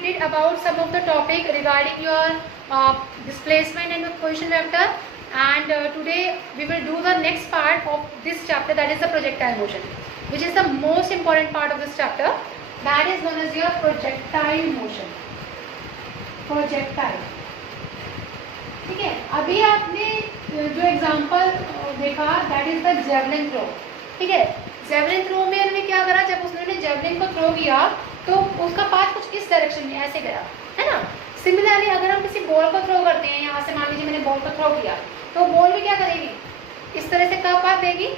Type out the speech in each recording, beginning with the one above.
did about some of the topic regarding your displacement and your position vector, and today we will do the next part of this chapter, that is the projectile motion, which is the most important part of this chapter, that is known as your projectile motion. Projectile, ठीक है। अभी आपने जो example देखा that is the javelin throw, ठीक है। Javelin throw में उन्होंने क्या करा, जब उसने जेवलिन को थ्रो किया तो उसका पाथ कुछ इस डायरेक्शन में ऐसे गया, है ना। सिमिलरली अगर हम किसी बॉल को थ्रो करते हैं, यहाँ से मान लीजिए मैंने बॉल को थ्रो किया, तो बॉल भी क्या करेगी, इस तरह से कर्व पाथ देगी,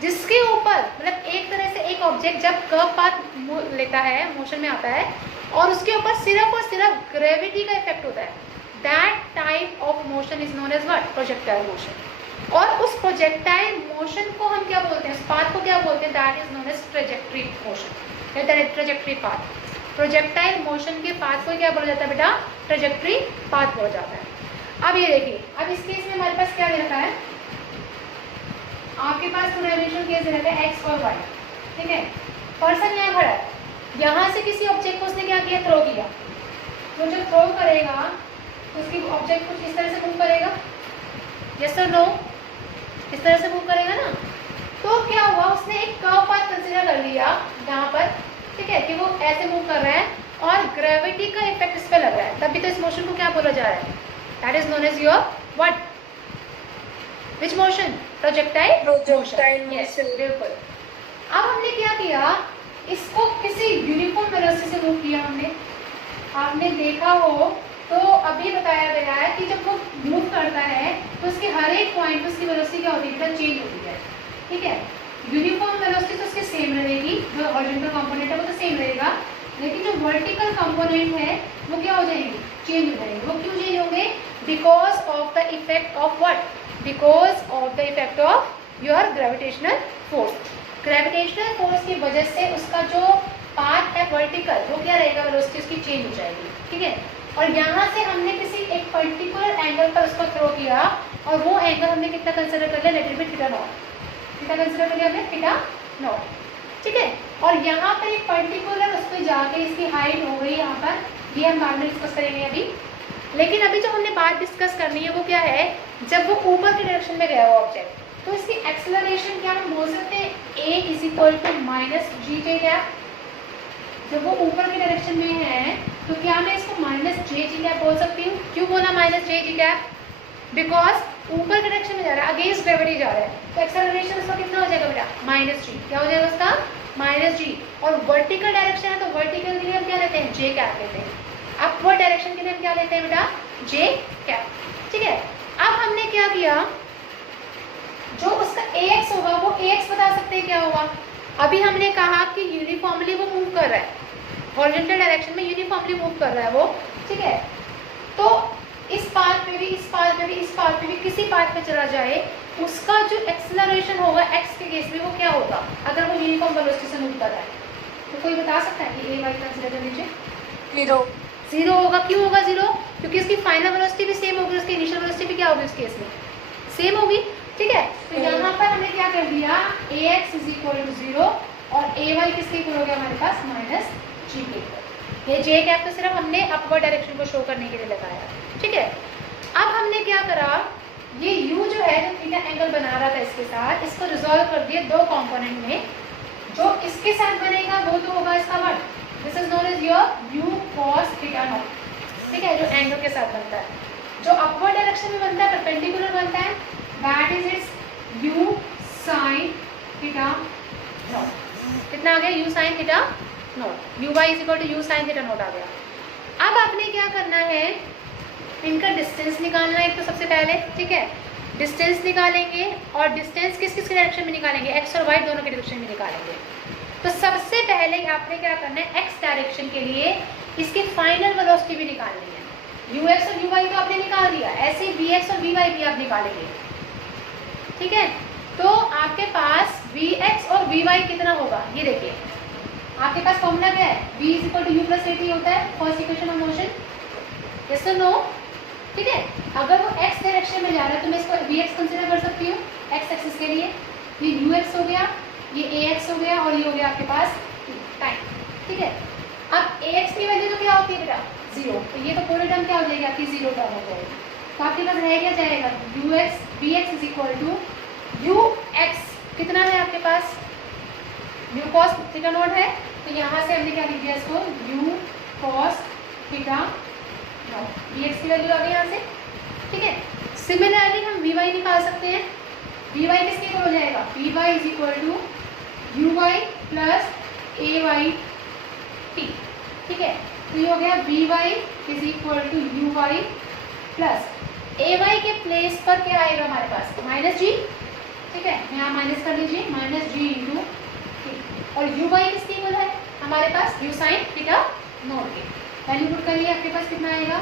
जिसके ऊपर मतलब एक तरह से एक ऑब्जेक्ट जब कर्व पाथ लेता है, मोशन में आता है, और उसके ऊपर सिर्फ और सिर्फ ग्रेविटी का इफेक्ट होता है, that type of motion is known as what, projectile motion. और उस प्रोजेक्टाइल मोशन को हम क्या बोलते हैं, उस पाथ को क्या बोलते हैं, that is known as trajectory motion, trajectory path. Projectile motion के पाथ को क्या बोला जाता है बेटा, ट्रेजेक्टरी पाथ बोला जाता है। अब ये देखिए, अब इस केस में हमारे पास क्या दे रखा है, आपके पास टू डायमेंशनल केस दे रखा है एक्स और वाई, ठीक है। पर्सन यहाँ खड़ा है, यहाँ से किसी ऑब्जेक्ट को उसने क्या किया, थ्रो किया, तो जो थ्रो करेगा तो उसकी ऑब्जेक्ट कुछ इस तरह से मूव करेगा, यस और नो, इस तरह से मूव करेगा ना। तो क्या हुआ, उसने एक कर्व पाथ कंसीडर कर लिया यहाँ पर, ठीक है, कि वो ऐसे मूव कर रहा है और ग्रेविटी का इफेक्ट इस पर लग रहा है, तभी तो इस मोशन को क्या बोला जा रहा है, that is known as your what, which motion, projectile motion, yes बिल्कुल। अब हमने क्या किया, इसको किसी यूनिफॉर्म वेलोसिटी से मूव किया हमने, आपने देखा हो तो अभी बताया गया है कि जब वो मूव करता है तो उसके हर एक पॉइंट पे उसकी वेलोसिटी क्या होती है, चेंज होती है, ठीक है। यूनिफॉर्म वेलोसिटी तो उसकी सेम रहेगी, जो हॉरिजॉन्टल कंपोनेंट है वो तो सेम रहेगा, लेकिन जो वर्टिकल कंपोनेंट है वो क्या हो जाएंगे, चेंज हो जाएंगे। वो क्यों चेंज होंगे, because of the effect of what, because of the effect of your gravitational force. Gravitational force की वजह से उसका जो पाथ है वर्टिकल, वो क्या रहेगा, वेलोसिटी उसकी चेंज हो जाएगी, ठीक है। और यहाँ से हमने किसी एक पर्टिकुलर एंगल पर उसको थ्रो किया, और वो एंगल हमने कितना कंसिडर कर लिया, late it B theta naught, कितना कंसिडर कर लिया हमने, थीटा नॉट, ठीक है। और यहाँ पर एक पर्टिकुलर उस पर जाके इसकी हाइट हो गई यहाँ पर, ये हम बाद में डिस्कस करेंगे अभी। लेकिन अभी जो हमने बात डिस्कस करनी है वो क्या है, जब वो ऊपर की डायरेक्शन में गया वो ऑब्जेक्ट, तो इसकी एक्सेलरेशन क्या हम बोल सकते हैं, a is equal to minus G J cap. जब वो ऊपर की डायरेक्शन में है तो क्या मैं इसको माइनस जे जी कैप बोल सकती हूँ। क्यों बोला minus J G cap, because ऊपर की डायरेक्शन में जा रहा है, अगेंस्ट ग्रेविटी जा रहा है, तो एक्सेलरेशन उसका कितना हो जाएगा बेटा, माइनस जी, क्या हो जाएगा उसका, माइनस जी। और वर्टिकल डायरेक्शन है तो वर्टिकल के लिए हम क्या लेते हैं, जे कैप लेते हैं। अपवर्ड डायरेक्शन के लिए हम क्या लेते हैं बेटा, जे कैप, ठीक है। अब हमने क्या किया, जो उसका ax होगा वो ax बता सकते हैं क्या होगा। अभी हमने कहा कि यूनिफॉर्मली वो मूव कर रहा है, हॉरिजॉन्टल डायरेक्शन में यूनिफॉर्मली मूव कर रहा है वो, ठीक है। तो इस पाथ पे भी, इस पाथ पे भी, इस पाथ पे भी, किसी पाथ पे चला जाए, उसका जो एक्सेलरेशन होगा x के केस में वो क्या होगा, अगर वो यूनिफॉर्म वेलोसिटी से मूव कर रहा है। तो कोई बता सकता है कि a y कंसीडर कर लीजिए, जीरो, जीरो होगा। क्यों होगा जीरो, क्योंकि उसकी फाइनल वेलोसिटी भी सेम होगी, उसकी इनिशियल वेलोसिटी भी क्या होगी उस केस में, सेम होगी, ठीक है। तो यहाँ पर हमने क्या कर दिया, ax इज इक्वल टू 0 और ay किसके इक्वल हो गया हमारे पास, माइनस जी के इक्वल। ये जे कैप तो सिर्फ हमने अपवर्ड डायरेक्शन को शो करने के लिए लगाया, ठीक है। अब हमने क्या करा, ये u जो है, जो थीटा एंगल बना रहा था इसके साथ, इसको रिजॉल्व कर दिया दो कंपोनेंट में। जो इसके साथ बनेगा वो तो होगा इसका what, this is known as your u cos theta naught, ठीक है, जो एंगल के साथ बनता है। जो अपवर्ड डायरेक्शन में बनता है, परपेंडिकुलर बनता है, that is it's u sin theta naught. कितना आ गया, u sin theta naught, uy is equal to u sin theta naught आ गया। अब आपने क्या करना है, इनका डिस्टेंस निकालना है एक तो सबसे पहले, ठीक है। डिस्टेंस निकालेंगे, और डिस्टेंस किस किस के डायरेक्शन में निकालेंगे, एक्स और वाई दोनों के डायरेक्शन में निकालेंगे। तो सबसे पहले आपने क्या करना है, एक्स डायरेक्शन के लिए इसकी फाइनल वेलोसिटी भी निकालनी है। ux और uy तो आपने निकाल दिया, ऐसे vx और vy भी आप निकालेंगे, ठीक है। तो आपके पास vx और vy कितना होगा, ये देखिए आपके पास फॉर्मूला क्या है, v is equal to U plus at होता है, first equation of motion, yes और नो, ठीक है। अगर वो x डायरेक्शन में जा रहा है तो मैं इसको vx कंसीडर कर सकती हूँ x एक्सिस के लिए, ये ux हो गया, ये ax हो गया, और ये हो गया आपके पास टाइम, ठीक है। अब ax की वैल्यू तो क्या होती है बेटा 0, तो ये तो पूरी टर्म क्या हो जाएगी आपकी 0 टर्म हो जाएगी। तो आपके पास रह क्या जाएगा ux bx is equal to ux कितना है आपके पास u cos थीटा नॉट है, तो यहाँ से हमने क्या लिख दिया इसको u cos theta not, bx की वैल्यू आ गई यहाँ से। ठीक है, सिमिलरली हम vy निकाल सकते हैं। vy किसके इक्वल हो जाएगा vy is equal to uy plus ay t। ठीक है, तो ये हो गया vy is equal to uy plus ay के प्लेस पर क्या आएगा हमारे पास माइनस जी। ठीक है, यहाँ माइनस कर लीजिए माइनस जी इंटू टी, और uy किसके इक्वल है हमारे पास u साइन थीटा नॉट के वैल्यू पुट कर लिया, आपके पास कितना आएगा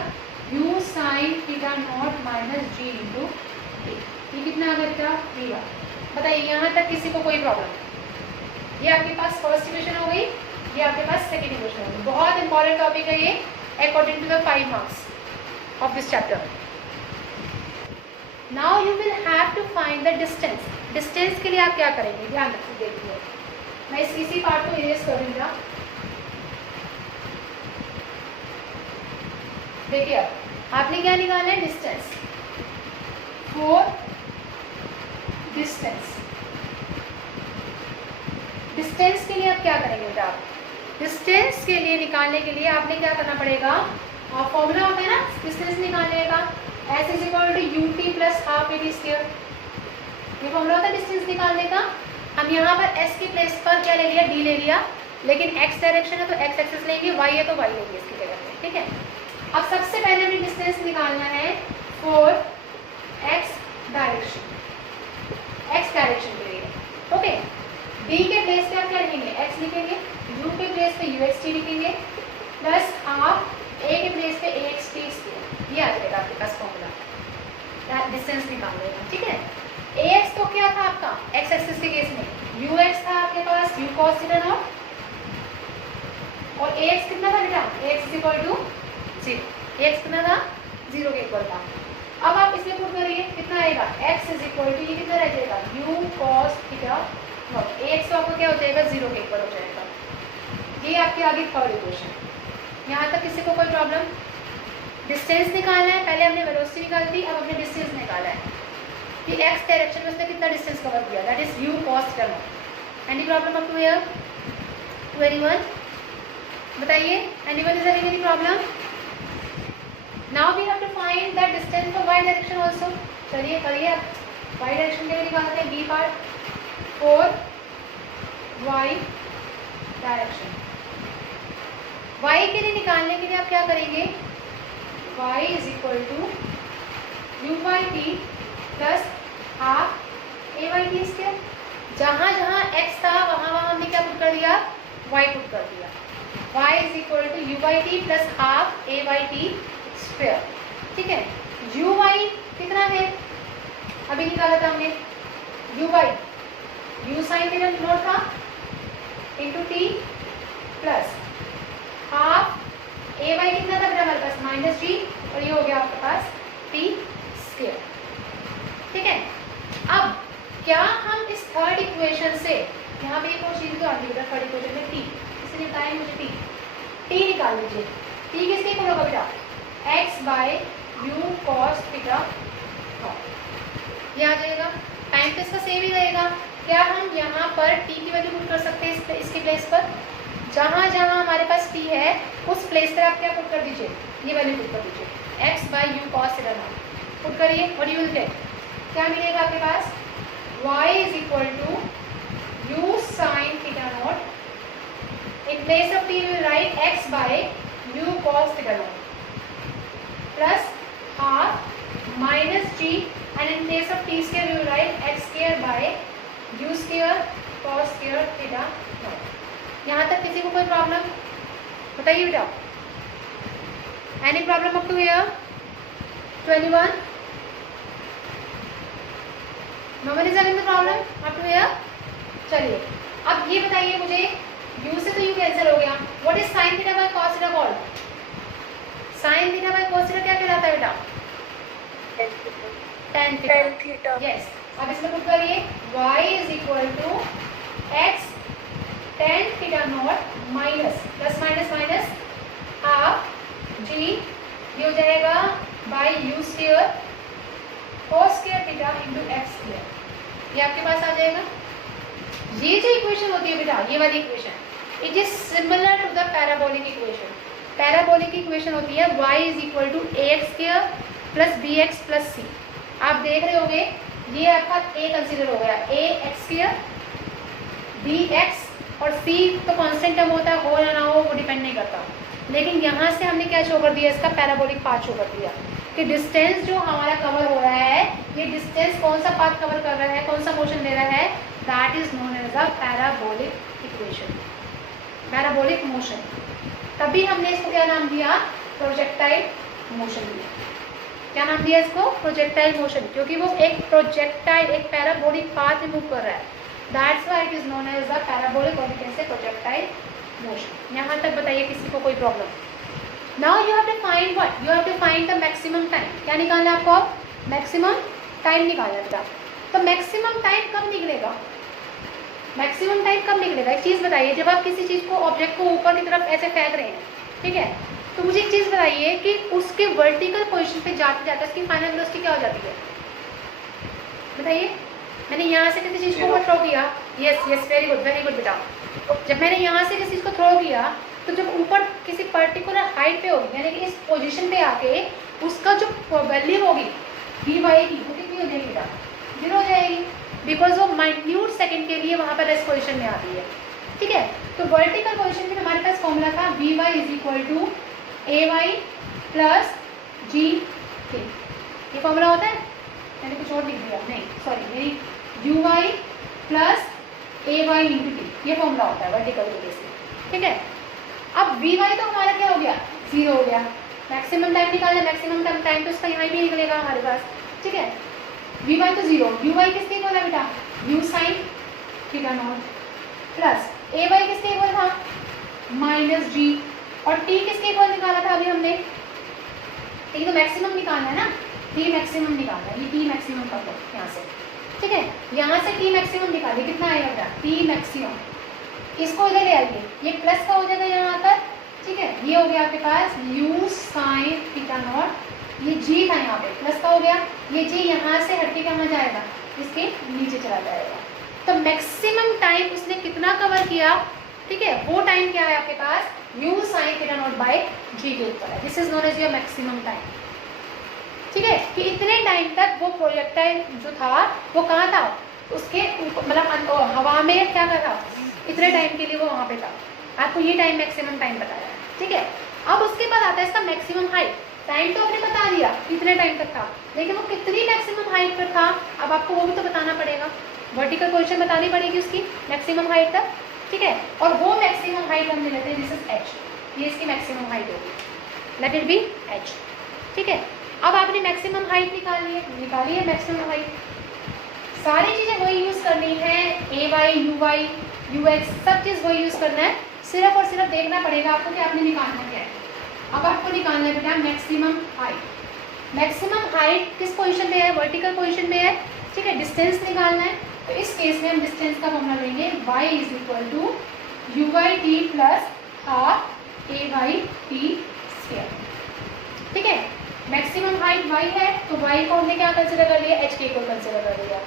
u sine theta naught minus G into T. ये कितना आ गया बेटा vy। बताइए यहाँ तक किसी को कोई प्रॉब्लम? ये आपके पास फर्स्ट इक्वेशन हो गई, ये आपके पास सेकेंड इक्वेशन हो गई। बहुत इंपॉर्टेंट टॉपिक है ये according to the 5 marks of this chapter. Now you will have to find the distance. Distance के लिए आप क्या करेंगे ध्यान रखिए, देखिए मैं इसी पार्ट को इरेज करूँगा। देखिए अब आपने क्या निकालना है डिस्टेंस, 4 डिस्टेंस। डिस्टेंस के लिए आप क्या करेंगे बेटा? डिस्टेंस के लिए निकालने के लिए आपने क्या करना पड़ेगा, फॉर्मूला होता है ना डिस्टेंस निकालने का, s is equal to U T plus half A T square. ये फॉर्मूला होता है डिस्टेंस निकालने का। हम यहाँ पर s की प्लेस पर क्या ले लिया, d ले लिया, लेकिन x डायरेक्शन है तो x एक्सिस लेंगे, y है तो y लेंगे इसकी जगह पे। ठीक है, अब सबसे पहले हमें डिस्टेंस निकालना है for x direction, x direction के लिए। ओके, d के प्लेस पे आप क्या लिखेंगे x लिखेंगे, u के प्लेस पे uxt लिखेंगे, प्लस हाफ a के प्लेस पे axt स्क्वायर। ये आ जाएगा आपके पास फॉर्मूला डिस्टेंस निकालने का। ठीक है, ax तो क्या था आपका x एक्सिस के केस में, ux था आपके पास u cos थीटा नॉट, और ax कितना था बेटा, ax is equal to 0, ax कितना था 0 के इक्वल था। अब आप इसमें पुट करिए कितना आएगा, x इज इक्वल टू ये कितना रह जाएगा u cos theta not, ax तो आपका क्या हो जाएगा 0 के इक्वल हो जाएगा। ये आपकी आगे थर्ड इक्वेशन। यहाँ तक किसी को कोई प्रॉब्लम? डिस्टेंस निकालना है, पहले हमने वेलोसिटी निकाली थी, अब हमने डिस्टेंस निकाला है कि x डायरेक्शन में उसने कितना डिस्टेंस कवर किया, that is u cos theta naught. Any problem up to here? To anyone? बताइए, anyone is having any problem? Now we have to find the distance for y direction also. चलिए करिए, अब y direction के लिए निकालते हैं b part, for y direction. y के लिए निकालने के लिए आप क्या करेंगे, y is equal to U by T plus half A by T square. जहाँ जहाँ x था वहाँ वहाँ हमने क्या पुट कर दिया, y पुट कर दिया। y is equal to U by T plus half A by T square. ठीक है, यू वाई कितना है अभी निकाला था हमने, you Y you sine theta not था इंटू टी प्लस हाफ ए वाई कितना था बेटा हमारे पास माइनस जी, और ये हो गया आपके पास टी स्क्वायर। ठीक है, अब क्या हम इस थर्ड इक्वेशन से, यहाँ पे एक और चीज तो आती है थर्ड इक्वेशन में टी, इसलिए बताएं मुझे टी निकाल लीजिए। टी किसके इक्वल होगा बेटा, x by U cos theta naught, ये आ जाएगा। टाइम तो इसका सेम ही रहेगा। क्या हम यहाँ पर t की वैल्यू पुट कर सकते हैं इसके प्लेस पर, जहाँ जहाँ हमारे पास t है उस प्लेस पर आप क्या पुट कर दीजिए, ये वैल्यू पुट कर दीजिए, x by U cos theta naught put करिए, व्हाट यू विल गेट, क्या मिलेगा आपके पास, y is equal to U sine theta naught, in place of t we will write x by u cos theta naught plus half minus g, and in place of t square we will write x square by u square cos square theta naught। यहाँ तक किसी को कोई problem? बताइए बेटा, any problem up to here? 21? No one is having the problem up to here? चलिए अब ये बताइए मुझे, u से तो u कैंसिल हो गया, what is sin theta by cos theta called? sin theta by cos theta क्या कहलाता है बेटा, tan थीटा। यस, अब इसमें पुट करिए y is equal to x tan theta naught minus plus minus minus half G, ये हो जाएगा by U square cos square theta into X square, ये आपके पास आ जाएगा। ये जो इक्वेशन होती है बेटा, ये वाली equation it is similar to the parabolic equation. Parabolic equation होती है y is equal to A X square plus B X plus C. आप देख रहे होगे ये आपका a कंसिडर हो गया, a X square B X और c तो कांस्टेंट टर्म होता है, हो या ना हो वो डिपेंड नहीं करता। लेकिन यहाँ से हमने क्या शो कर दिया, इसका पैराबोलिक पाथ शो कर दिया कि डिस्टेंस जो हमारा कवर हो रहा है, ये डिस्टेंस कौन सा पाथ कवर कर रहा है, कौन सा मोशन ले रहा है, that is known as a parabolic equation, parabolic motion. तभी हमने इसको क्या नाम दिया, प्रोजेक्टाइल मोशन दिया। क्या नाम दिया इसको, प्रोजेक्टाइल मोशन, क्योंकि वो एक प्रोजेक्टाइल एक पैराबोलिक पाथ में मूव कर रहा है, that's why it is known as the parabolic और कैसे प्रोजेक्टाइल मोशन। यहाँ तक बताइए किसी को कोई problem? Now you have to find what, you have to find the maximum time. क्या निकालना है आपको, मैक्सिमम टाइम निकालना है बेटा। तो मैक्सिमम टाइम कब निकलेगा, मैक्सिमम टाइम कब निकलेगा? एक चीज़ बताइए, जब आप किसी चीज़ को ऑब्जेक्ट को ऊपर की तरफ ऐसे फेंक रहे हैं, ठीक है, तो मुझे एक चीज़ बताइए कि उसके वर्टिकल पोजीशन पे जाते जाते उसकी फाइनल वेलोसिटी क्या हो जाती है, बताइए। मैंने यहाँ से किसी चीज़ को ऊपर थ्रो किया, यस यस वेरी गुड बेटा। जब मैंने यहाँ से किसी चीज़ को थ्रो किया तो जब ऊपर किसी पर्टिकुलर हाइट पे होगी, यानी कि इस पोजीशन पे आके उसका जो वैल्यू होगी वी वाई की, वो कितनी हो जाएगी बेटा, 0 हो जाएगी, बिकॉज वो माइन्यूट सेकंड के लिए वहाँ पर इस पोजीशन में आती है, ठीक है। तो वर्टिकल पोजीशन में हमारे पास फॉर्मूला था V Y is equal to A Y plus G के, ये फॉर्मूला होता है, मैंने कुछ और लिख दिया, नहीं सॉरी, मेरी u y plus a y into T, ये फॉर्मूला होता है वर्टिकल के लिए, ठीक है। अब वी वाई तो हमारा क्या हो गया, 0 हो गया। मैक्सिमम टाइम निकालना, मैक्सिमम टाइम तो इसका यहाँ भी निकलेगा हमारे पास, ठीक है। वी वाई तो 0, यू वाई किसके इक्वल है बेटा, u sine theta naught plus a y किसके इक्वल था, माइनस जी, और टी किसके इक्वल निकाला था अभी हमने, ये तो मैक्सिमम निकालना है ना, टी मैक्सिमम निकालना है, ये टी मैक्सिमम कर लो यहाँ से, ठीक है। यहाँ से टी मैक्सिमम निकालिए, कितना आएगा बेटा, टी मैक्सिमम, इसको इधर ले आइए, ये प्लस का हो जाएगा यहाँ पर, ठीक है। ये हो गया आपके पास यू साइन थीटा नॉट, ये जी था यहाँ पे प्लस का हो गया, ये जी यहाँ से हट के कहाँ जाएगा, इसके नीचे चला जाएगा। तो मैक्सिमम टाइम उसने कितना कवर किया, ठीक है, वो टाइम क्या है आपके पास, U sine theta naught by G के ऊपर है, this is known as your maximum time, ठीक है। कि इतने टाइम तक वो प्रोजेक्टाइल जो था वो कहाँ था, उसके मतलब हवा में क्या कर था, इतने टाइम के लिए वो वहाँ पे था। आपको ये टाइम मैक्सिमम टाइम बताया, ठीक है। अब उसके बाद आता है इसका मैक्सिमम हाइट। टाइम तो आपने बता दिया कितने टाइम तक था, लेकिन वो कितनी मैक्सिमम हाइट पर था, अब आपको वो भी तो बताना पड़ेगा, वर्टिकल पोजीशन बतानी पड़ेगी उसकी मैक्सिमम हाइट तक, ठीक है। और वो मैक्सिमम हाइट हम ले लेते हैं, दिस इज एच, ये इसकी मैक्सिमम हाइट होगी, लेट इट बी एच, ठीक है। अब आपने मैक्सिमम हाइट निकाली है मैक्सिमम हाइट, सारी चीज़ें वही यूज़ करनी है, A Y U Y U X सब चीज़ वही यूज़ करना है, सिर्फ और सिर्फ देखना पड़ेगा आपको कि आपने निकालना क्या है। अब आपको निकालना है बेटा मैक्सिमम हाइट। मैक्सिमम हाइट किस पोजीशन पे है, वर्टिकल पोजीशन पे है, ठीक है। डिस्टेंस निकालना है, तो इस केस में हम डिस्टेंस का फॉर्मूला लेंगे y is equal to you y t plus half A y t square, ठीक है। मैक्सिमम हाइट y है, तो y को हमने क्या कंसिडर कर लिया, h के इक्वल कंसिडर कर लिया।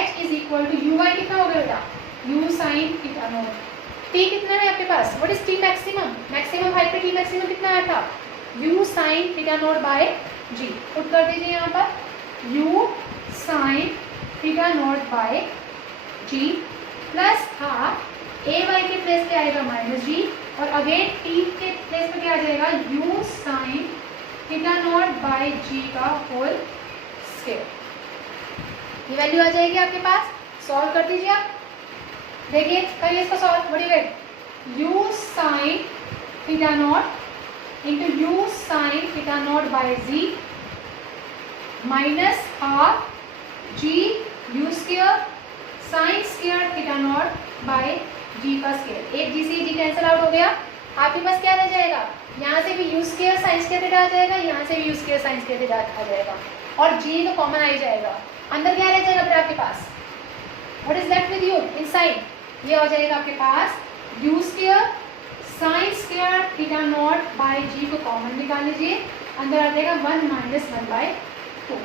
h is equal to you Y कितना हो गया बेटा, u sine theta naught, t कितना है आपके पास, what is t maximum, maximum height पे t मैक्सिमम कितना आया था, u sine theta naught by g, put कर दीजिए यहाँ पर u sine theta naught by g plus half A Y के प्लेस पे आएगा माइनस जी, और अगेन t के प्लेस पे क्या आ जाएगा, u sine theta naught by G का होल स्क्वायर, ये वैल्यू आ जाएगी आपके पास। सॉल्व कर दीजिए आप, देखिए करिए इसको सॉल्व, बड़ी wait, u sine theta naught into U sine theta naught by G minus half G U square sine square theta naught by G का स्क्वायर, एक जी से जी कैंसिल आउट हो गया, आपके पास क्या रह जाएगा, यहाँ से भी U square sine square theta आ जाएगा, यहाँ से भी U square sine square theta आ जाएगा, और जी तो कॉमन आ ही जाएगा, अंदर क्या रह जाएगा फिर आपके पास, what is left with you inside, ये हो जाएगा आपके पास U square sine square theta naught by G को कॉमन निकाल लीजिए, अंदर आ जाएगा 1 माइनस 1/2,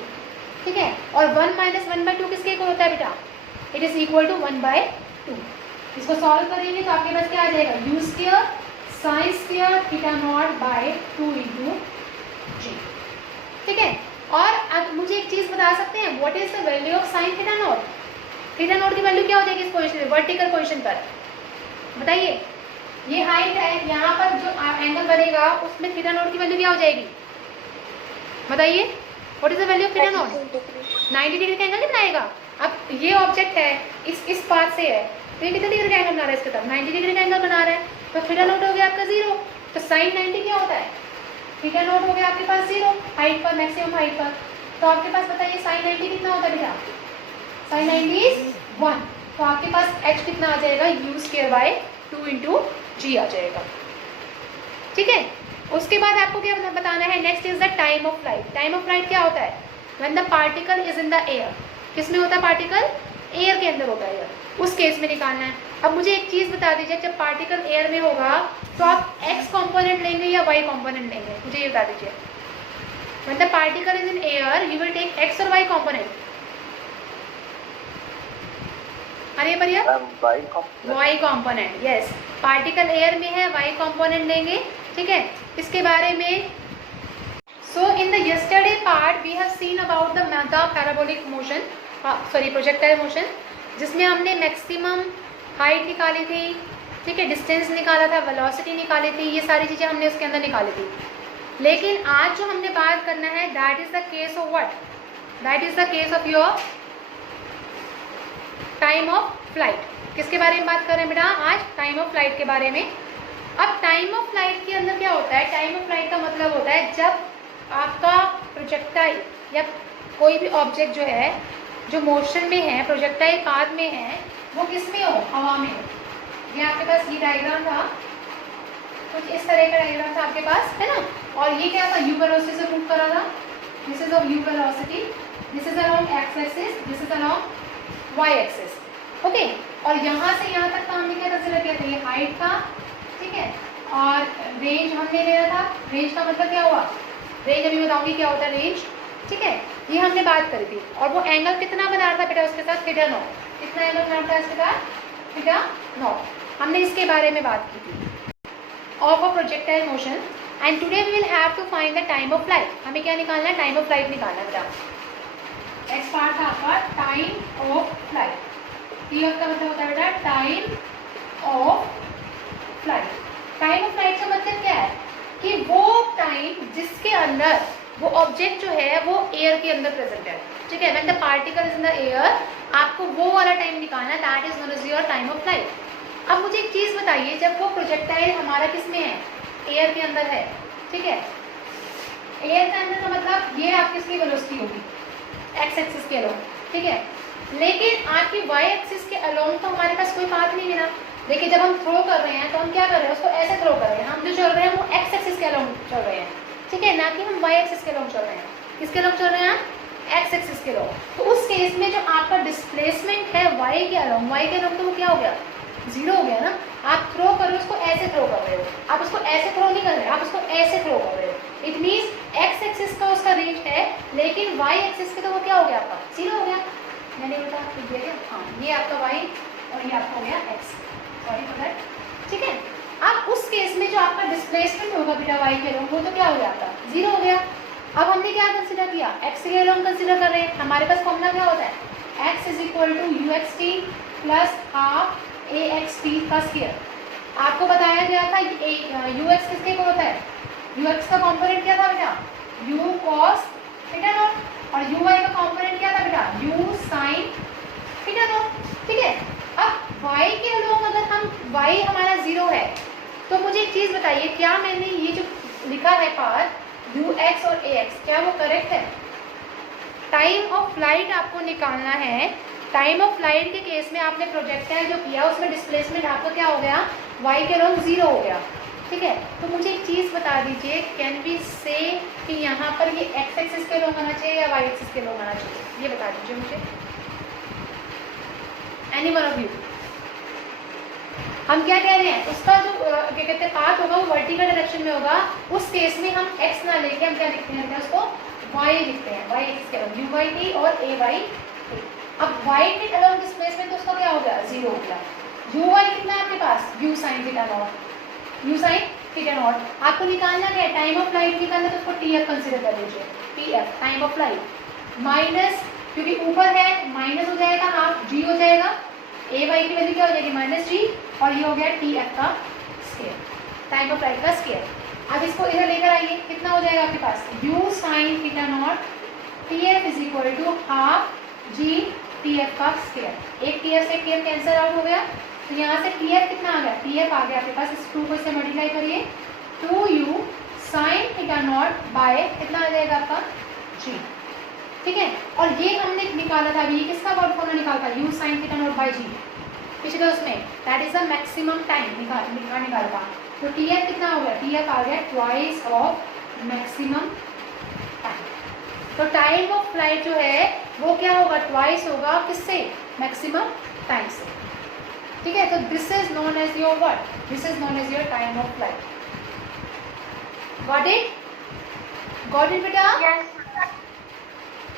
ठीक है। और 1 माइनस 1/2 किसके इक्वल होता है बेटा, इट इज इक्वल टू 1/2। इसको सॉल्व करेंगे तो आपके पास क्या आ जाएगा, U square sine square theta naught by 2 into G, ठीक है। और अब मुझे एक चीज बता सकते हैं, what is the value of sine theta not, theta naught की वैल्यू क्या हो जाएगी इस पोजीशन में, वर्टिकल पोजीशन पर, बताइए। ये हाइट है, यहाँ पर जो एंगल बनेगा उसमें थीटा नॉट की वैल्यू क्या हो जाएगी, बताइए। What is the value of theta naught, 90 degree का एंगल नहीं बनाएगा। अब ये ऑब्जेक्ट है, इस पाथ से है, तो ये कितने डिग्री का एंगल बना रहा है इसके तरफ, 90 डिग्री का एंगल बना रहा है, तो थीटा नॉट हो गया आपका 0। तो साइन 90 क्या होता है, थीटा नॉट हो गया आपके पास 0 हाइट पर, मैक्सिमम हाइट पर। तो आपके पास बताइए साइन 90 कितना होता है बेटा, साइन 90 इज 1। तो आपके पास h कितना आ जाएगा, यू स्क्वायर बाय 2 इंटू जी आ जाएगा, ठीक है। उसके बाद आपको क्या बताना है, next is the time of flight. Time of flight क्या होता है, when the particle is in the air, किसमें होता है पार्टिकल, एयर के अंदर होता है एयर, उस केस में निकालना है। अब मुझे एक चीज़ बता दीजिए, जब पार्टिकल एयर में होगा तो आप x कंपोनेंट लेंगे या y कंपोनेंट लेंगे, मुझे ये बता दीजिए। When the particle is in air you will take x और y कंपोनेंट, अरे बढ़िया, y component, yes. Particle air में है, y कंपोनेंट लेंगे, ठीक है। इसके बारे में so in the yesterday part we have seen about the parabolic motion, sorry projectile motion, जिसमें हमने मैक्सिमम हाइट निकाली थी, ठीक है, डिस्टेंस निकाला था, वेलोसिटी निकाली थी, ये सारी चीज़ें हमने उसके अंदर निकाली थी। लेकिन आज जो हमने बात करना है that is the case of what, that is the case of your time of flight. किसके बारे में बात कर रहे हैं बेटा आज, टाइम ऑफ फ्लाइट के बारे में। अब टाइम ऑफ फ्लाइट के अंदर क्या होता है, टाइम ऑफ फ्लाइट का मतलब होता है जब आपका प्रोजेक्टाइल या कोई भी ऑब्जेक्ट जो है जो मोशन में है, प्रोजेक्टाइल पाथ में है, वो किस में हो, हवा में हो। ये आपके पास ये डायग्राम था, कुछ इस तरह का डायग्राम था आपके पास, है ना। और ये क्या था, यू वेलोसिटी से मूव करा था, this is of u velocity, this is along x axis, this is along y axis, okay. और यहाँ से यहाँ तक का हमने क्या कंसिडर किया था, ये हाइट था, ठीक है। और रेंज हमने लिया था, रेंज का मतलब क्या हुआ, रेंज अभी बताऊंगी क्या होता है रेंज, ठीक है। ये हमने बात करी थी। और वो एंगल कितना बना रहा था बेटा उसके साथ, थीटा नॉट, कितना एंगल बना रहा था इसके साथ, थीटा नॉट, हमने इसके बारे में बात की थी, of a projectile motion. And today we will have to find the time of flight. हमें क्या निकालना है, टाइम ऑफ फ्लाइट निकालना है बेटा। नेक्स्ट पार्ट था आपका time of flight. T of का मतलब होता है बेटा time of flight. Time of flight का मतलब क्या है कि वो टाइम जिसके अंदर वो ऑब्जेक्ट जो है वो एयर के अंदर प्रेजेंट है, ठीक है। When the particle is in the air, आपको वो वाला टाइम निकालना, that is known as your time of flight. अब मुझे एक चीज़ बताइए, जब वो प्रोजेक्टाइल हमारा किस में है, एयर के अंदर है, ठीक है। एयर के अंदर का मतलब ये आपकी इसकी वेलोसिटी होगी एक्स एक्सिस के अलोंग, ठीक है। लेकिन आपकी वाई एक्सिस के अलोंग तो हमारे पास कोई पाथ नहीं है ना। देखिए जब हम थ्रो कर रहे हैं तो हम क्या कर रहे हैं, उसको ऐसे थ्रो कर रहे हैं, हम जो चल रहे हैं वो एक्स एक्सिस के अलोंग चल रहे हैं, ठीक है, ना कि हम वाई एक्सिस के अलोंग चल रहे हैं। किसके अलोंग चल रहे हैं, एक्स एक्सिस के अलोंग। तो उस केस में जो आपका डिस्प्लेसमेंट है वाई के अलोंग, तो वो क्या हो गया, 0 हो गया ना। आप थ्रो कर रहे हो, उसको ऐसे थ्रो कर रहे हो, आप उसको ऐसे थ्रो नहीं कर रहे, आप उसको ऐसे थ्रो कर रहे हो। इट मीन्स एक्स एक्सिस का उसका रेंज है, लेकिन वाई एक्सिस के तो वो क्या हो गया आपका, 0 हो गया। मैंने बता दिया क्या, हाँ, ये आपका वाई और ये आपका हो गया एक्स, सॉरी फॉर दैट, ठीक है। अब उस केस में जो आपका डिस्प्लेसमेंट होगा बेटा वाई के अलोंग, वो तो क्या हो गया आपका, 0 हो गया। अब हमने क्या कंसिडर किया, एक्स के अलोंग कंसिडर कर रहे हैं। हमारे पास फॉर्मूला क्या होता है, x is equal to u x t plus half a x t का स्क्वायर। आपको बताया गया था यू एक्स किसके इक्वल होता है, यू एक्स का कॉम्पोनेंट क्या था बेटा, यू कॉस थीटा नॉट, और यू वाई का कॉम्पोनेंट क्या था बेटा, यू साइन थीटा नॉट, ठीक है। अब वाई के अलोंग अगर हम वाई हमारा 0 है, तो मुझे एक चीज़ बताइए, क्या मैंने ये जो लिखा है पाथ यू एक्स और ए एक्स, क्या वो करेक्ट है। टाइम ऑफ फ्लाइट आपको निकालना है। टाइम ऑफ फ्लाइट के केस में आपने प्रोजेक्टाइल जो किया उसमें डिस्प्लेसमेंट आपका क्या हो गया, वाई के अलोंग 0 हो गया, ठीक है। तो मुझे एक चीज़ बता दीजिए, कैन वी से कि यहाँ पर ये एक्स एक्सिस के अलोंग आना चाहिए या वाई एक्सिस के अलोंग आना चाहिए, ये बता दीजिए मुझे, एनी वन ऑफ यू। हम क्या कह रहे हैं, उसका जो क्या कहते हैं पाथ होगा वो वर्टिकल डायरेक्शन में होगा। उस केस में हम x ना लेके हम क्या लिखते हैं, उसको y लिखते हैं, y x u by T और a बाई टी। अब y के अलोंग डिस्प्लेसमेंट तो उसका क्या हो गया, 0 हो गया। u y कितना है आपके पास, u sine theta not, u sine theta not. आपको निकालना क्या है, टाइम ऑफ लाइट निकालना, तो उसको tf कंसीडर कर लीजिए, tf time of light minus, क्योंकि ऊपर है माइनस हो जाएगा, हाफ g हो जाएगा, a बाई की वैल्यू क्या हो जाएगी माइनस g, और ये हो गया tf का स्केयर, टाइम ऑफ लाइट का स्केयर। अब इसको इधर लेकर आइए, कितना हो जाएगा आपके पास, u sine theta naught tf is equal to half g tf का स्केयर। एक tf से tf कैंसिल आउट हो गया, तो यहाँ से tf कितना आ गया, tf आ गया आपके पास, इस 2 को इससे मल्टीप्लाई करिए, 2u sine theta naught bye कितना आ जाएगा आपका g, ठीक है। और ये हमने निकाला था अभी, किसका वर्क फॉर्मूला निकाला था, u sine theta naught by g, पिछले उसमें, that is the maximum time निकाला था। तो tf कितना हो गया, tf आ गया ट्वाइस ऑफ मैक्सिमम टाइम। तो टाइम ऑफ फ्लाइट जो है वो क्या होगा, ट्वाइस होगा, किससे, मैक्सिमम टाइम से, ठीक है। तो this is known as your what, this is known as your time of flight. Got it, got it बेटा,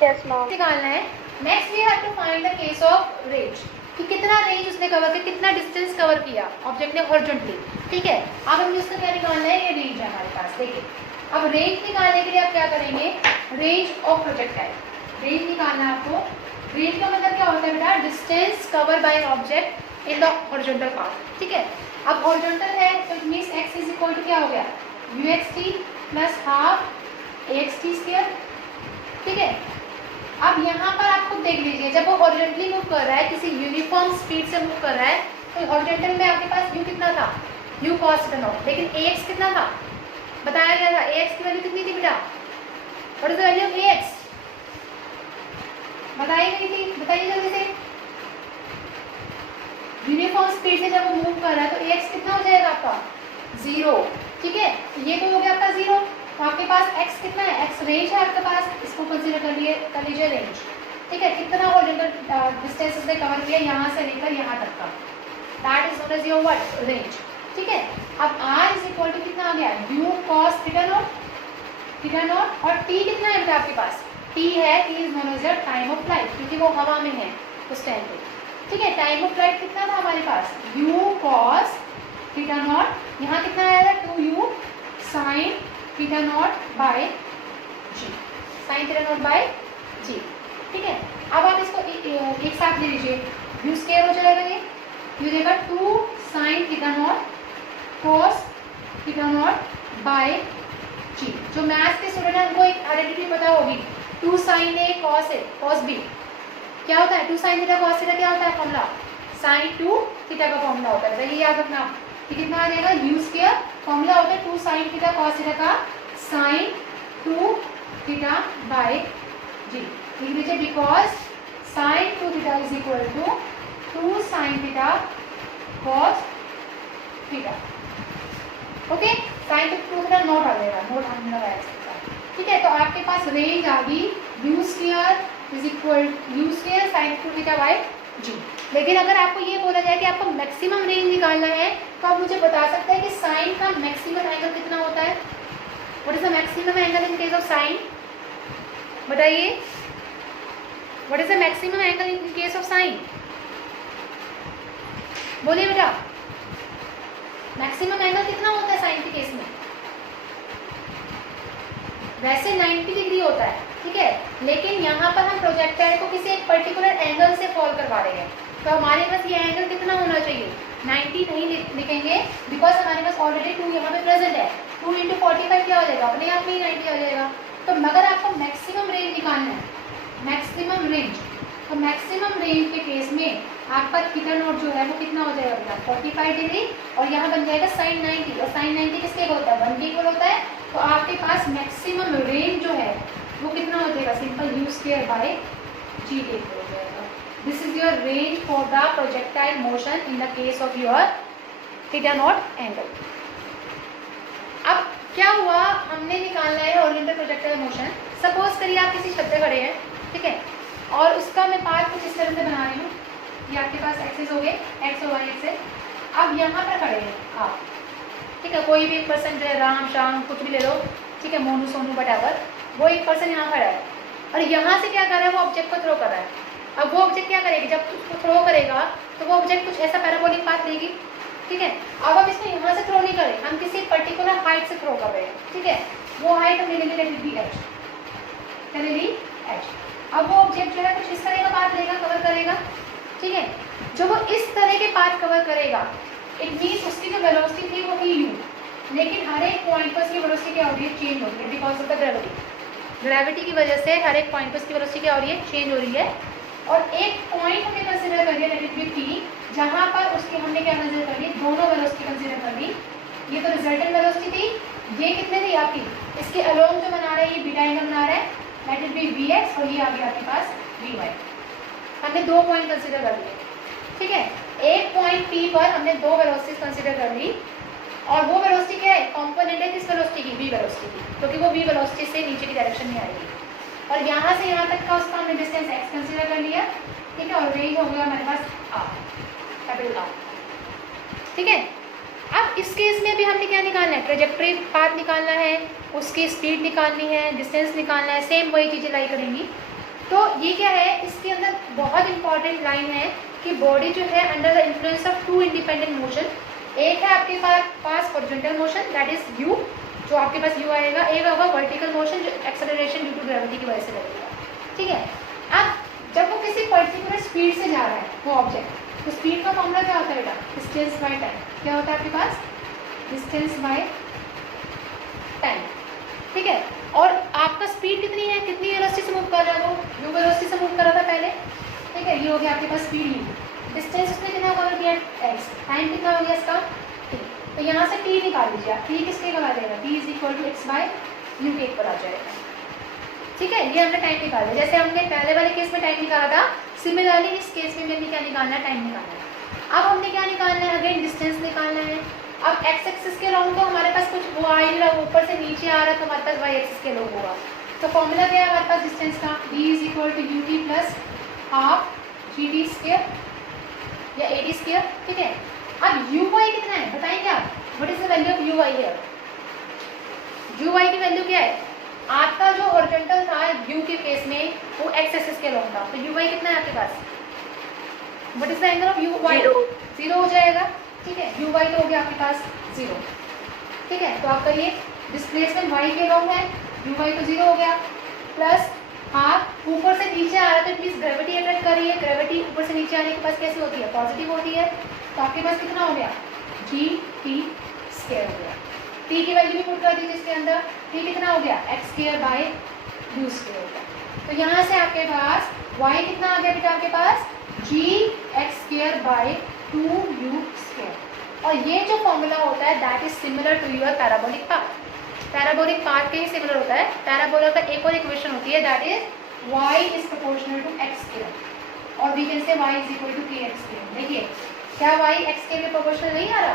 Yes, ma'am. निकालना है। Next we have to find the case of range, कि कितना range उसने कवर किया, कितना distance cover किया object ने हॉरिजॉन्टली, ठीक है। अब हमें उसका क्या निकालना है, ये रेंज है हमारे पास, देखिए। अब रेंज निकालने के लिए आप क्या करेंगे, रेंज ऑफ प्रोजेक्टाइल, रेंज निकालना है आपको। रेंज का मतलब क्या होता है बेटा, distance cover by an object in the horizontal path, ठीक है। अब हॉरिजॉन्टल है तो it means x is equal to क्या हो गया, uxt plus half axt square, ठीक है। अब यहाँ पर आप खुद देख लीजिए, जब वो हॉरिजॉन्टली मूव कर रहा है, किसी यूनिफॉर्म स्पीड से मूव कर रहा है, तो हॉरिजॉन्टल में आपके पास u कितना था, u cos थीटा नॉट, लेकिन ax कितना था, बताया गया था ax की वैल्यू कितनी थी बेटा, what is the value of ax, बताई गई थी, बताइए जल्दी से। यूनिफॉर्म स्पीड से जब वो मूव कर रहा है तो ax कितना हो जाएगा आपका, 0, ठीक है। ये तो हो गया आपका 0, तो आपके पास x कितना है, x रेंज है आपके पास, इसको कंसीडर कर लीजिए रेंज, ठीक है। कितना हॉरिजॉन्टल डिस्टेंस उसने कवर किया यहाँ से लेकर यहाँ तक का, that is known as your what, range, ठीक है। अब r इज इक्वल टू कितना आ गया, u cos थीटा नॉट, और t कितना है बेटा आपके पास, t है, t is known as your time of flight, क्योंकि वो हवा में है उस टाइम पे, ठीक है। टाइम ऑफ फ्लाइट कितना था हमारे पास, u cos थीटा नॉट, यहाँ कितना आया था, 2u sine theta naught by G, sine theta naught by G, ठीक है। अब आप इसको एक साथ ले लीजिए, u स्क्वायर हो जाएगा, ये u देगा 2 sine theta naught cos theta naught by G. जो मैथ्स के स्टूडेंट है उनको एक आइडेंटिटी पता होगी, 2 साइन ए cos b क्या होता है, 2 साइन थीटा cos थीटा क्या होता है फॉर्मूला, साइन 2 थीटा का फॉर्मूला होता है, ये याद रखना। कितना आ जाएगा, u स्क्वायर फॉर्मूला होता है 2 साइन थीटा cos थीटा का साइन 2 थीटा बाय जी, लिख लीजिए, because sine 2 theta is equal to 2 sine theta cos theta, okay. Sine 2 theta naught आ जाएगा, नोट हमने लगाया, ठीक है। तो आपके पास रेंज आ गई u square is equal u square sine 2 theta by G. लेकिन अगर आपको ये बोला जाए कि आपको मैक्सिमम रेंज निकालना है, तो आप मुझे बता सकते हैं कि साइन का मैक्सिमम एंगल कितना होता है, what is the maximum angle in case of sine, बताइए, what is the maximum angle in case of sine, बोलिए बेटा, मैक्सिमम एंगल कितना होता है साइन के केस में, वैसे 90 डिग्री होता है, ठीक है। लेकिन यहाँ पर हम प्रोजेक्टाइल को किसी एक पर्टिकुलर एंगल से फॉल करवा रहे हैं, तो हमारे पास ये एंगल कितना होना चाहिए, 90 नहीं लिखेंगे, बिकॉज हमारे पास ऑलरेडी 2 यहाँ पे प्रेजेंट है, 2 × 45 क्या हो जाएगा, अपने आप में ही 90 आ जाएगा। तो मगर आपको मैक्सिमम रेंज निकालना है, मैक्सिमम रेंज, तो मैक्सिमम रेंज के केस में आपका थीटा नॉट जो है वो कितना हो जाएगा बेटा, 45 डिग्री, और यहाँ बन जाएगा साइन 90, और साइन 90 किसके इक्वल होता है, 1 के इक्वल होता है। तो आपके पास मैक्सिमम रेंज जो है वो कितना हो जाएगा, simple u square by G के इक्वल हो जाएगा। This is your range for the projectile motion in the case of your theta naught angle. अब क्या हुआ, हमने निकालना है हॉरिजॉन्टल प्रोजेक्टाइल मोशन। सपोज करिए आप किसी छत पे खड़े हैं, ठीक है, और उसका मैं पार्ट कुछ इस तरह से बना रही हूँ, ये आपके पास एक्सेस हो गए, एक्स और वाई एक्सेस। अब यहाँ पर खड़े हैं आप, ठीक है, कोई भी एक पर्सन जो है, राम शाम कुछ भी ले लो, ठीक है, मोनू सोनू बटावर, वो एक पर्सन यहाँ खड़ा है और यहाँ से क्या कर रहा है, वो ऑब्जेक्ट को थ्रो कर रहा है। अब वो ऑब्जेक्ट क्या करेगी, जब उसको थ्रो करेगा तो वो ऑब्जेक्ट कुछ ऐसा पैराबोलिक पाथ लेगी, ठीक है। अब हम इसको यहाँ से थ्रो नहीं करें, हम किसी पर्टिकुलर हाइट से थ्रो कर रहे हैं, ठीक है, वो हाइट हम ले लेंगे लेट इट बी एच, क्या ले ली, एच। अब वो ऑब्जेक्ट जो है कुछ इस तरह का पाथ लेगा, कवर करेगा, ठीक है। जब वो इस तरह के पाथ कवर करेगा, इट मीन्स उसकी जो वेलोसिटी थी वो थी यू, लेकिन हर एक पॉइंट पर उसकी वेलोसिटी क्या हो रही है, चेंज हो रही है, because of the gravity. Gravity की वजह से हर एक पॉइंट पर उसकी वेलोसिटी क्या हो रही है, चेंज हो रही है। और एक पॉइंट हमने कंसीडर कर लिया, लेट इट बी पी, जहाँ पर उसकी हमने क्या कंसीडर कर ली, दोनों वेलोसिटी कंसीडर कर ली। ये तो रिजल्टेंट वेलोसिटी थी, ये कितने थी आपकी, इसके अलोंग जो बना रहा है, ये बीटा एंगल बना रहा है, let it be v x, और ये आ गया आपके पास वी वाई। हमने दो पॉइंट कंसीडर कर लिए, ठीक है। एक पॉइंट पी पर हमने दो वेलोसिटीज कंसीडर कर ली, और वो वेलोसिटी क्या है, कॉम्पोनेंट है किस वेलोसिटी की, वी वेलोसिटी की, क्योंकि वो वी वेलोसिटी से नीचे की डायरेक्शन में आएगी। और यहाँ से यहाँ तक का उसका हमने डिस्टेंस x कंसीडर कर लिया, ठीक है, और रेंज हो गया हमारे पास r, कैपिटल R, ठीक है। अब इस केस में भी हमने क्या निकालना है, ट्रेजेक्ट्री पाथ निकालना है, उसकी स्पीड निकालनी है, डिस्टेंस निकालना है, सेम वही चीज़ें लाई करेंगी। तो ये क्या है, इसके अंदर बहुत इंपॉर्टेंट लाइन है कि बॉडी जो है under the influence of two independent motion, एक है आपके पास horizontal motion that is u, जो आपके पास u आएगा, एक होगा वर्टिकल मोशन जो एक्सेलरेशन ड्यू टू ग्रेविटी की वजह से लगेगा, ठीक है। अब जब वो किसी पर्टिकुलर स्पीड से जा रहा है वो ऑब्जेक्ट, तो स्पीड का फॉर्मूला क्या होता है बेटा, डिस्टेंस बाय टाइम। क्या होता है आपके पास, डिस्टेंस बाय टाइम, ठीक है। और आपका स्पीड कितनी है, कितनी वेलोसिटी से मूव कर रहा है, वो u वेलोसिटी से मूव कर रहा था पहले, ठीक है। ये हो गया आपके पास स्पीड u, डिस्टेंस उसने कितना कवर किया x, टाइम कितना हो गया इसका t। तो यहाँ से t निकाल लीजिए आप, t किसके इक्वल आ जाएगा, t is equal to x by u के पर आ जाएगा, ठीक है। ये हमने टाइम निकाला, जैसे हमने पहले वाले केस में टाइम निकाला था, सिमिलरली इस केस में हमने क्या निकालना है, टाइम निकालना है। अब हमने क्या निकालना है, अगेन डिस्टेंस निकालना है। अब एक्स एक्सिस के अलाउंग तो हमारे पास कुछ वो आ ही रहा, ऊपर से नीचे आ रहा है, तो हमारे पास वाई एक्सिस के अलाउंग होगा। तो फॉर्मूला क्या है हमारे पास डिस्टेंस का, d is equal to U T plus half g t square या ए टी स्क्वायर, ठीक है। अब यू वाई कितना है बताएंगे आप, what is the value of you y here. U y की वैल्यू क्या है, आपका जो हॉरिजॉन्टल था यू के केस में वो एक्स एक्सिस के अलोंग था, तो यू वाई कितना है आपके पास, what is the angle of you Y, zero हो जाएगा, ठीक है। यू वाई तो हो गया आपके पास जीरो, ठीक है। तो आपका ये डिस्प्लेसमेंट वाई के अलोंग है, यू वाई तो जीरो हो गया, प्लस हाफ ऊपर से नीचे आ रहा है, तो प्लीज ग्रेविटी अट्रैक्ट कर रही है, ग्रेविटी ऊपर से नीचे आने के पास कैसे होती है, पॉजिटिव होती है। तो आपके पास कितना हो गया, जी टी स्क्वायर हो गया, टी की वैल्यू भी पुट कर दीजिए इसके अंदर, टी कितना हो गया x square bye you square हो गया। तो यहाँ से आपके पास y कितना आ गया बेटा आपके पास, G X square by 2u square. और ये जो फॉर्मूला होता है that is similar to your parabolic path, parabolic path के ही सिमिलर होता है। पैराबोला का एक और इक्वेशन होती है that is y is proportional to X square, और we can say y is equal to K X square. देखिए क्या y एक्स स्क्वायर के प्रोपोर्शनल नहीं आ रहा,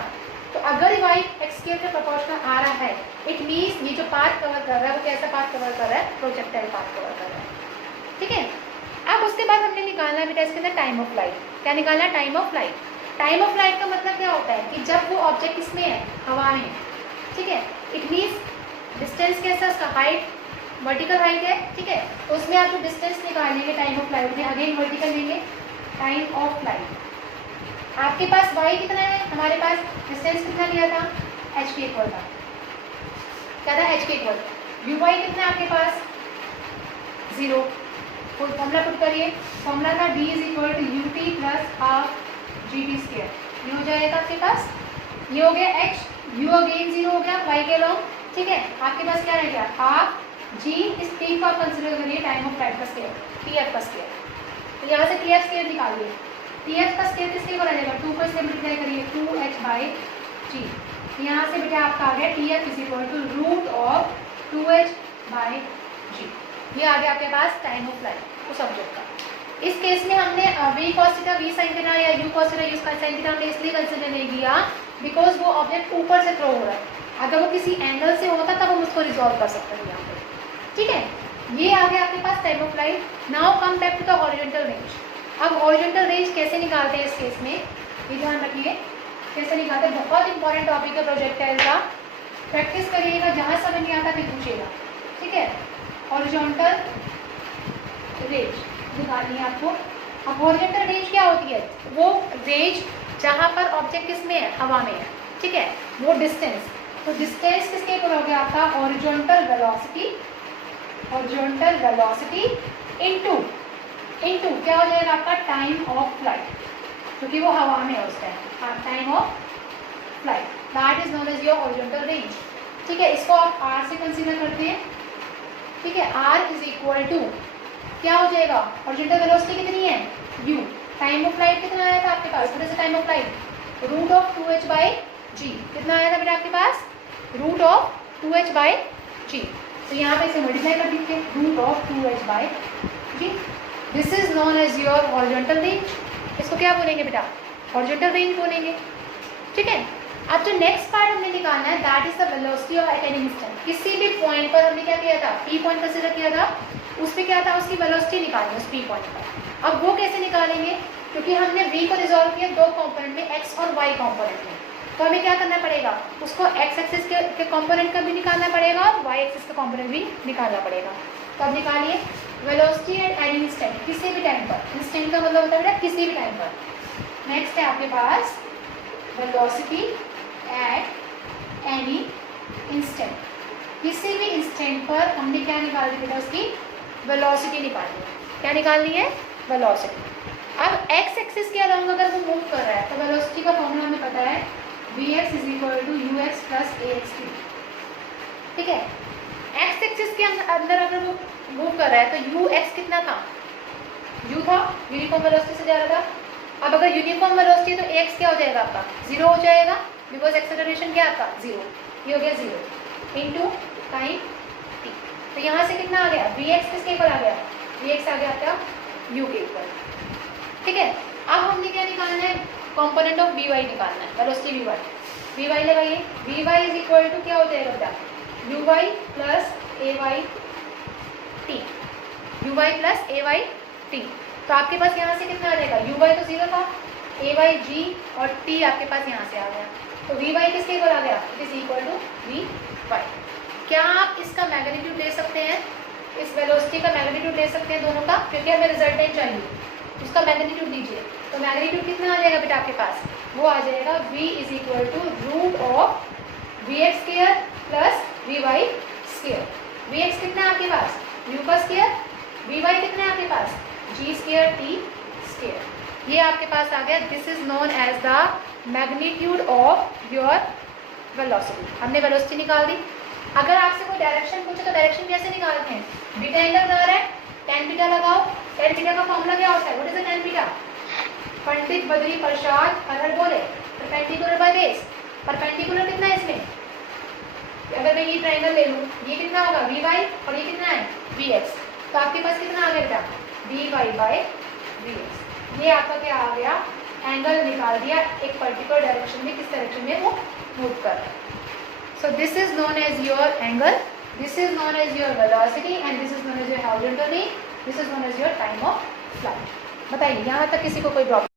तो अगर y एक्स स्क्वायर के प्रोपोर्शनल आ रहा है, इट मीन्स ये जो पाथ कवर कर रहा है वो कैसा पाथ कवर कर रहा है, प्रोजेक्टाइल पाथ कवर कर रहा है, ठीक है। अब उसके बाद हमने निकालना है बेटा इसके अंदर टाइम ऑफ फ्लाइट। क्या निकालना है, time of flight. Time of flight का मतलब क्या होता है कि जब वो ऑब्जेक्ट इसमें है, हवा में, ठीक है, इट मीन्स डिस्टेंस कैसा उसका, हाइट वर्टिकल हाइट है, ठीक है। तो उसमें आप जो डिस्टेंस निकालेंगे टाइम ऑफ फ्लाइट में, अगेन वर्टिकल लेंगे, टाइम ऑफ फ्लाइट आपके पास y कितना है, हमारे पास डिस्टेंस कितना लिया था, h के इक्वल था, क्या था h के इक्वल। यू वाई कितना है आपके पास, जीरो। फॉर्मूला पुट करिए, फॉर्मूला था d is equal to U T plus half g t square, ये हो जाएगा आपके पास, ये हो गया h, u अगेन जीरो हो गया y के लॉन्ग, ठीक है। आपके पास क्या रह गया, हाफ जी, इस t को आप कंसिडर करिए टाइम ऑफ फ्लाइट का स्क्वायर, टी एफ का स्क्वायर। तो यहाँ से टी एफ स्क्वायर निकालिए, टी एफ का स्क्वायर किसके को रहेगा, 2 को इससे मल्टीप्लाई करिए, 2h बाई जी। यहाँ से बेटा आपका आ गया T F is equal to root of 2h by G. ये आ गया आपके पास टाइम ऑफ फ्लाइट उस ऑब्जेक्ट का। इस केस में हमने v cos theta v sin theta या u cos theta u sin theta हमने इसलिए कंसिडर नहीं किया बिकॉज वो ऑब्जेक्ट ऊपर से थ्रो हो रहा है। अगर वो किसी एंगल से होता तब हम उसको रिजॉल्व कर सकते हैं यहाँ पे, ठीक है। ये आ गया आपके पास time of flight. Now come back to the horizontal range. अब हॉरिजॉन्टल रेंज कैसे निकालते हैं इस केस में, ये ध्यान रखिए। कैसे निकालते हैं, बहुत इंपॉर्टेंट टॉपिक है प्रोजेक्टाइल का, प्रैक्टिस करिएगा, जहाँ समझ नहीं आता फिर पूछिएगा, ठीक है। हॉरिजॉन्टल रेंज निकालनी है आपको। अब हॉरिजॉन्टल रेंज क्या होती है, वो रेंज जहाँ पर ऑब्जेक्ट किसमें है, हवा में है, ठीक है, वो डिस्टेंस। तो डिस्टेंस किसके इक्वल हो गया आपका, horizontal velocity, horizontal velocity into क्या हो जाएगा आपका, टाइम ऑफ फ्लाइट, क्योंकि वो हवा में है उस time, time of flight, that is known as your horizontal range, ठीक है। इसको आप आर से कंसीडर करते हैं, ठीक है। आर इज इक्वल टू क्या हो जाएगा, हॉरिजॉन्टल वेलोसिटी कितनी है, u, टाइम ऑफ फ्लाइट कितना आया था आपके पास, थोड़ा सा time of flight, root of 2h/g, कितना आया था बेटा आपके पास, रूट ऑफ 2h/g। तो यहाँ पे इसे मल्टीप्लाई कर दीजिए, root of 2h/g, this is known as your horizontal range. इसको क्या बोलेंगे बेटा, हॉरिजॉन्टल रेंज बोलेंगे, ठीक है। अब जो नेक्स्ट पार्ट हमने निकालना है, that is the velocity of at any instant. किसी भी पॉइंट पर हमने क्या किया था, पी पॉइंट कंसीडर किया था, उस पर क्या था, उसकी वेलोसिटी निकालनी है उस पी पॉइंट पर। अब वो कैसे निकालेंगे, क्योंकि हमने v को रिजॉल्व किया दो कंपोनेंट में, x और y कंपोनेंट में, तो हमें क्या करना पड़ेगा, उसको x एक्सिस के कंपोनेंट का भी निकालना पड़ेगा और y एक्सिस का कंपोनेंट भी निकालना पड़ेगा। तो अब निकालिए वेलोसिटी एट एनी इंस्टेंट, किसी भी टाइम पर, इंस्टेंट का मतलब होता है बेटा किसी भी टाइम पर। नेक्स्ट है आपके पास वेलोसिटी एट एनी इंस्टेंट, किसी भी इंस्टेंट पर हमने क्या निकालनी बेटा, उसकी वेलोसिटी निकालनी है। क्या निकालनी है, वेलोसिटी। अब x एक्सिस के अलॉन्ग अगर वो मूव कर रहा है तो वेलोसिटी का फॉर्मूला हमें पता है, vx is equal to ux plus axt, ठीक है। x एक्सिस के अंदर अगर वो मूव कर रहा है तो ux कितना था, u था, यूनिफॉर्म वेलोसिटी से जा रहा था। अब अगर यूनिफॉर्म वेलोसिटी तो ax क्या हो जाएगा आपका, 0 हो जाएगा, बिकॉज एक्सेलरेशन क्या आपका 0, ये हो गया 0 इंटू टाइम t। तो यहाँ से कितना आ गया, vx किसके इक्वल आ गया, vx आ गया आपका u के इक्वल, ठीक है। अब हमने क्या निकालना है, कंपोनेंट ऑफ vy निकालना है, वेलोसिटी vy लगाइए, vy इज इक्वल टू क्या हो जाएगा बेटा, uy प्लस ay t। तो आपके पास यहाँ से कितना आ जाएगा, uy तो 0 था, ay और t आपके पास यहाँ से आ गया, तो vy किसके इक्वल आ गया, it is equal to vy। क्या आप इसका मैग्नीट्यूड ले सकते हैं, इस वेलोसिटी का मैग्नीट्यूड ले सकते हैं दोनों का, क्योंकि हमें रिजल्टेंट चाहिए, उसका मैग्नीट्यूड दीजिए। तो मैग्नीट्यूड कितना आ जाएगा बेटा आपके पास, वो आ जाएगा v is equal to root of vx square plus vy square. vx कितना है आपके पास, u का स्क्वायर, vy कितना है आपके पास, g स्क्वायर t स्क्वायर। ये आपके पास आ गया, this is known as the magnitude of your velocity. हमने वेलोसिटी निकाल दी। अगर आपसे कोई डायरेक्शन पूछे तो डायरेक्शन कैसे निकालते हैं, बीटा एंगल बना रहा है, tan बीटा लगाओ, tan बीटा का फॉर्मूला क्या होता है, what is the tan beta, Pandit Badri Prasad अरहर बोले परपेंडिकुलर बाय बेस। परपेंडिकुलर कितना है इसमें, अगर मैं ये ट्रायंगल ले लूँ, ये कितना होगा vy और ये कितना है vx, तो आपके पास कितना आ गया बेटा dy बाय vx। ये आपका क्या आ गया, एंगल निकाल दिया एक पर्टिकुलर डायरेक्शन में, किस डायरेक्शन में वो मूव कर रहा है। So this is known as your angle, this is known as your velocity and this is known as your horizontal range, this is known as your time of flight। बताइए यहाँ तक किसी को कोई प्रॉब्लम